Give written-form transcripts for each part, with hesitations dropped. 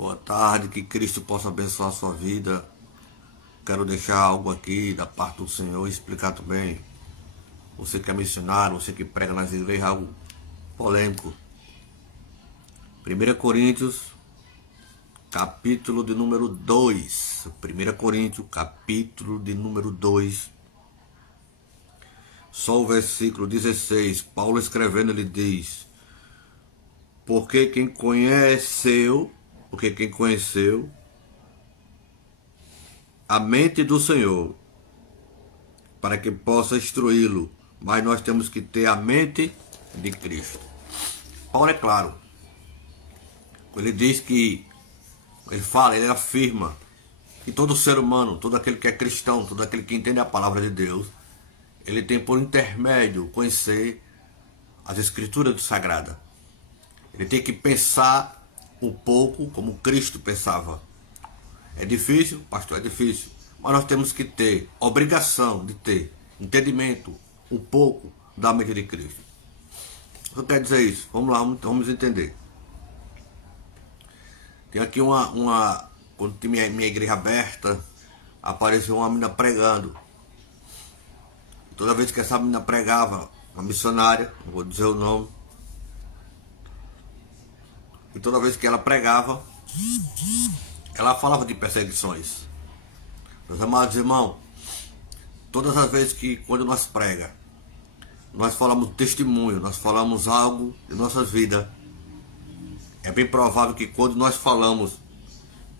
Boa tarde, que Cristo possa abençoar a sua vida. Quero deixar algo aqui da parte do Senhor, explicar também. Você que é missionário, você que prega nas igrejas, algo polêmico. 1 Coríntios, capítulo de número 2. 1 Coríntios, capítulo de número 2. Só o versículo 16, Paulo escrevendo, ele diz: Porque quem conheceu a mente do Senhor, para que possa instruí-lo, mas nós temos que ter a mente de Cristo. Paulo é claro, ele diz que, ele afirma que todo ser humano, todo aquele que é cristão, todo aquele que entende a palavra de Deus, ele tem por intermédio conhecer as escrituras sagradas. Ele tem que pensar um pouco como Cristo pensava. É difícil, pastor, é difícil, mas nós temos que ter obrigação de ter entendimento um pouco da mente de Cristo. O que quer dizer isso? Vamos lá, vamos entender. Tem aqui quando tem minha igreja aberta, apareceu uma menina pregando. Toda vez que essa menina pregava, uma missionária, não vou dizer o nome, e toda vez que ela pregava, ela falava de perseguições. Meus amados irmãos, todas as vezes que quando nós pregamos, nós falamos testemunho, nós falamos algo de nossas vidas, é bem provável que quando nós falamos,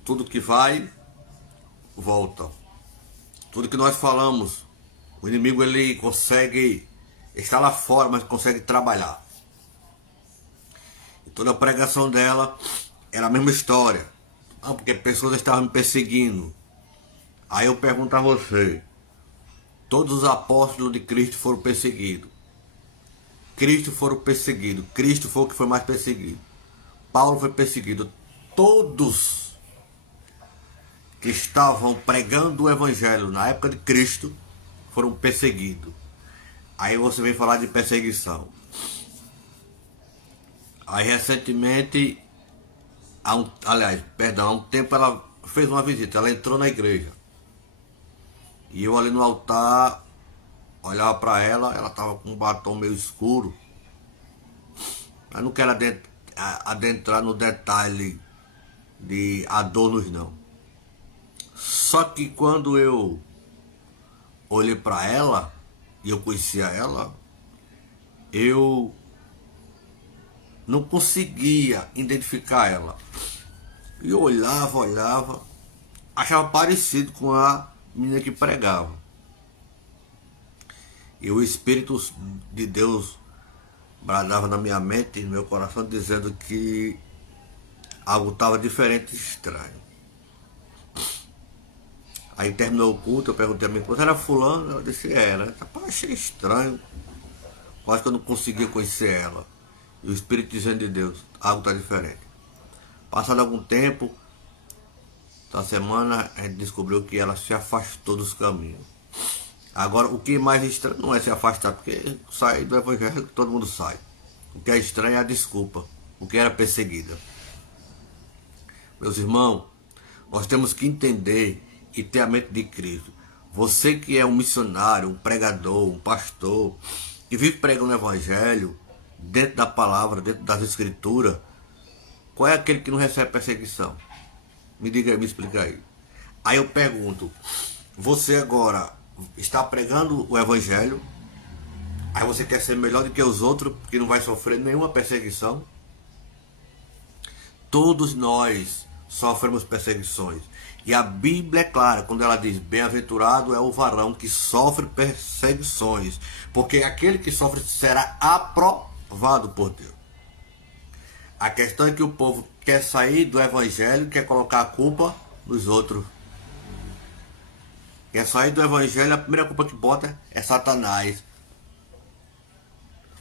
tudo que vai, volta. Tudo que nós falamos, o inimigo ele consegue estar lá fora, mas consegue trabalhar. E toda a pregação dela era a mesma história. Não, porque pessoas estavam me perseguindo. Aí eu pergunto a você, todos os apóstolos de Cristo foram perseguidos. Cristo foi o que foi mais perseguido. Paulo foi perseguido. Todos que estavam pregando o evangelho na época de Cristo foram perseguidos. Aí você vem falar de perseguição. Aí recentemente, há um tempo ela fez uma visita, ela entrou na igreja. E eu ali no altar, olhava para ela, ela estava com um batom meio escuro. Eu não quero adentrar no detalhe de adornos não. Só que quando eu olhei para ela, e eu conhecia ela, eu não conseguia identificar ela. E eu olhava, achava parecido com a menina que pregava. E o Espírito de Deus bradava na minha mente e no meu coração, dizendo que algo estava diferente e estranho. Aí terminou o culto, eu perguntei a minha esposa, era fulano? Ela disse, era. Rapaz, achei estranho. Quase que eu não conseguia conhecer ela. E o Espírito dizendo de Deus, algo está diferente. Passado algum tempo, essa semana, a gente descobriu que ela se afastou dos caminhos. Agora, o que é mais estranho não é se afastar, porque sair do evangelho todo mundo sai. O que é estranho é a desculpa, o que era perseguida. Meus irmãos, nós temos que entender e ter a mente de Cristo. Você que é um missionário, um pregador, um pastor, que vive pregando o evangelho, dentro da palavra, dentro das escrituras, qual é aquele que não recebe perseguição? Me diga aí, me explica aí. Aí eu pergunto, você agora está pregando o evangelho, aí você quer ser melhor do que os outros, porque não vai sofrer nenhuma perseguição? Todos nós sofremos perseguições. E a Bíblia é clara quando ela diz, bem-aventurado é o varão que sofre perseguições, porque aquele que sofre será aprovado por Deus. A questão é que o povo quer sair do evangelho, quer colocar a culpa nos outros. Quer sair do evangelho, a primeira culpa que bota é Satanás.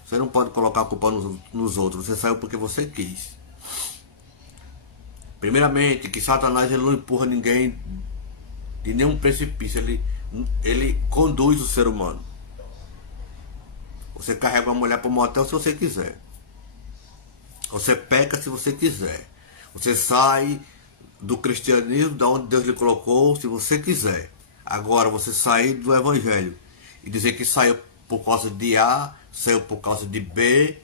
Você não pode colocar a culpa nos outros, você saiu porque você quis. Primeiramente, que Satanás ele não empurra ninguém de nenhum precipício, ele conduz o ser humano. Você carrega uma mulher para o motel se você quiser. Você peca se você quiser. Você sai do cristianismo, da onde Deus lhe colocou, se você quiser. Agora, você sair do evangelho e dizer que saiu por causa de A, saiu por causa de B,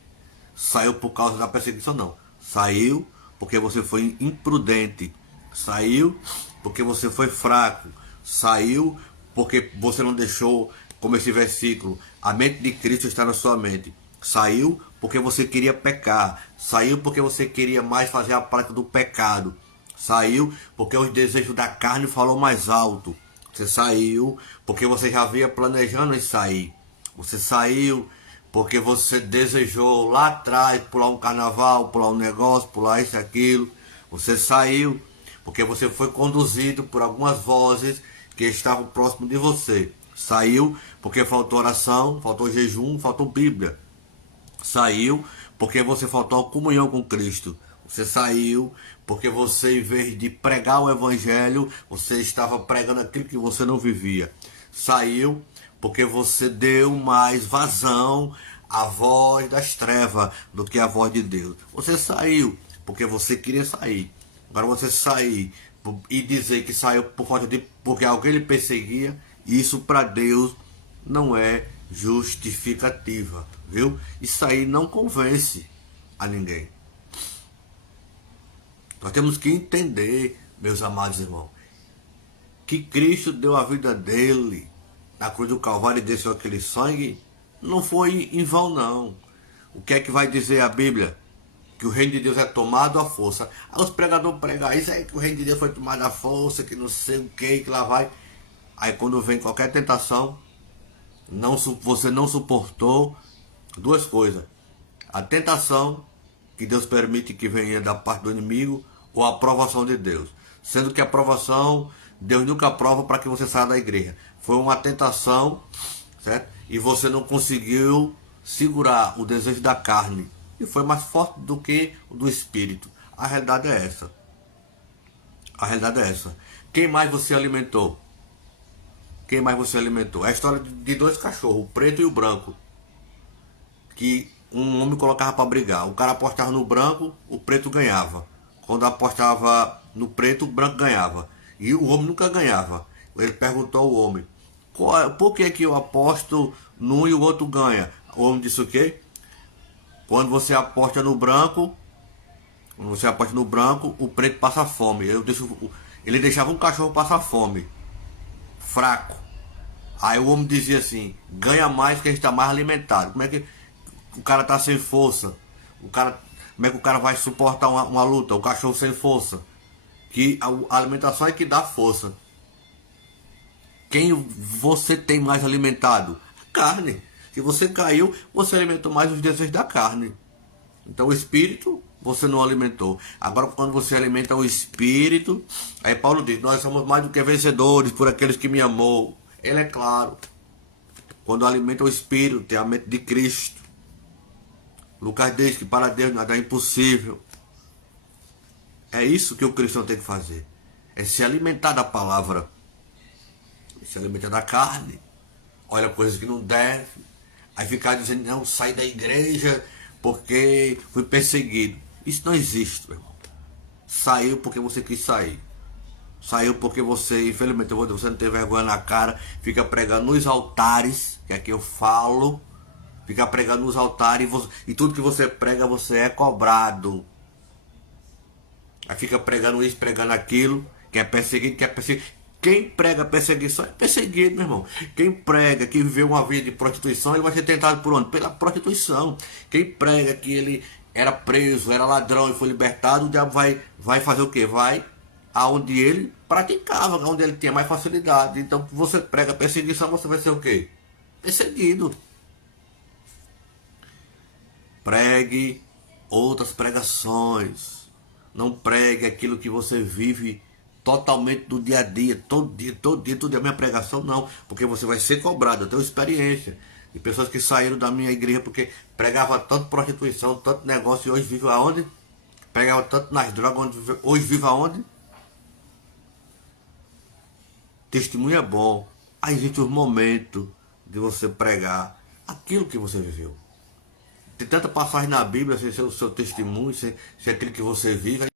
saiu por causa da perseguição, não. Saiu porque você foi imprudente. Saiu porque você foi fraco. Saiu porque você não deixou, como esse versículo, a mente de Cristo está na sua mente. Saiu porque você queria pecar. Saiu porque você queria mais fazer a prática do pecado. Saiu porque os desejos da carne falou mais alto. Você saiu porque você já havia planejando em sair. Você saiu porque você desejou lá atrás pular um carnaval, pular um negócio, pular isso e aquilo. Você saiu porque você foi conduzido por algumas vozes que estavam próximo de você. Saiu porque faltou oração, faltou jejum, faltou Bíblia. Saiu porque você faltou comunhão com Cristo. Você saiu porque você, em vez de pregar o evangelho, você estava pregando aquilo que você não vivia. Saiu porque você deu mais vazão à voz das trevas do que à voz de Deus. Você saiu porque você queria sair. Agora você sair e dizer que saiu por conta de porque alguém lhe perseguia, isso para Deus não é justificativa, viu? Isso aí não convence a ninguém. Nós temos que entender, meus amados irmãos, que Cristo deu a vida dele na cruz do Calvário e desceu aquele sangue, não foi em vão, não. O que é que vai dizer a Bíblia? Que o reino de Deus é tomado à força. Aí os pregadores pregam isso aí, que o reino de Deus foi tomado à força, que não sei o que lá vai. Aí quando vem qualquer tentação, você não suportou duas coisas. A tentação, que Deus permite que venha da parte do inimigo, ou a aprovação de Deus. Sendo que a aprovação, Deus nunca aprova para que você saia da igreja. Foi uma tentação, certo? E você não conseguiu segurar o desejo da carne. E foi mais forte do que o do espírito. A realidade é essa. A realidade é essa. Quem mais você alimentou? Quem mais você alimentou? É a história de dois cachorros, o preto e o branco. Que um homem colocava para brigar. O cara apostava no branco, o preto ganhava. Quando apostava no preto, o branco ganhava. E o homem nunca ganhava. Ele perguntou ao homem: por que que eu aposto num e o outro ganha? O homem disse o quê? Quando você aposta no branco, o preto passa fome. Ele deixava um cachorro passar fome. Fraco. Aí o homem dizia assim: ganha mais que a gente está mais alimentado. Como é que o cara está sem força? Como é que o cara vai suportar uma luta? O cachorro sem força. Que a alimentação é que dá força. Quem você tem mais alimentado? A carne. Se você caiu, você alimentou mais os desejos da carne. Então o espírito você não alimentou. Agora quando você alimenta o espírito, aí Paulo diz: nós somos mais do que vencedores por aqueles que me amou. Ele é claro. Quando alimenta o espírito, tem a mente de Cristo. Lucas diz que para Deus nada é impossível. É isso que o cristão tem que fazer. É se alimentar da palavra. É se alimentar da carne. Olha coisas que não deve. Aí ficar dizendo: não, sai da igreja porque fui perseguido. Isso não existe, meu irmão. Saiu porque você quis sair. Saiu porque você, infelizmente, você não tem vergonha na cara. Fica pregando nos altares, que é que eu falo. Fica pregando nos altares e tudo que você prega, você é cobrado. Aí fica pregando isso, pregando aquilo. Quer perseguir, quer perseguir. Quem prega perseguição é perseguido, meu irmão. Quem prega que viveu uma vida de prostituição, ele vai ser tentado por onde? Pela prostituição. Quem prega que ele era preso, era ladrão e foi libertado, o diabo vai fazer o quê? Vai aonde ele praticava, onde ele tinha mais facilidade. Então, você prega perseguição, você vai ser o quê? Perseguido. Pregue outras pregações. Não pregue aquilo que você vive totalmente do dia a dia, todo dia a minha pregação, não, porque você vai ser cobrado. Eu tenho experiência de pessoas que saíram da minha igreja porque pregava tanto prostituição, tanto negócio, e hoje vive aonde? Pregava tanto nas drogas, hoje vive aonde? Testemunho é bom. Aí existe o momento de você pregar aquilo que você viveu. Tem tanta passagem na Bíblia, sem ser o seu testemunho, sem aquilo que você vive.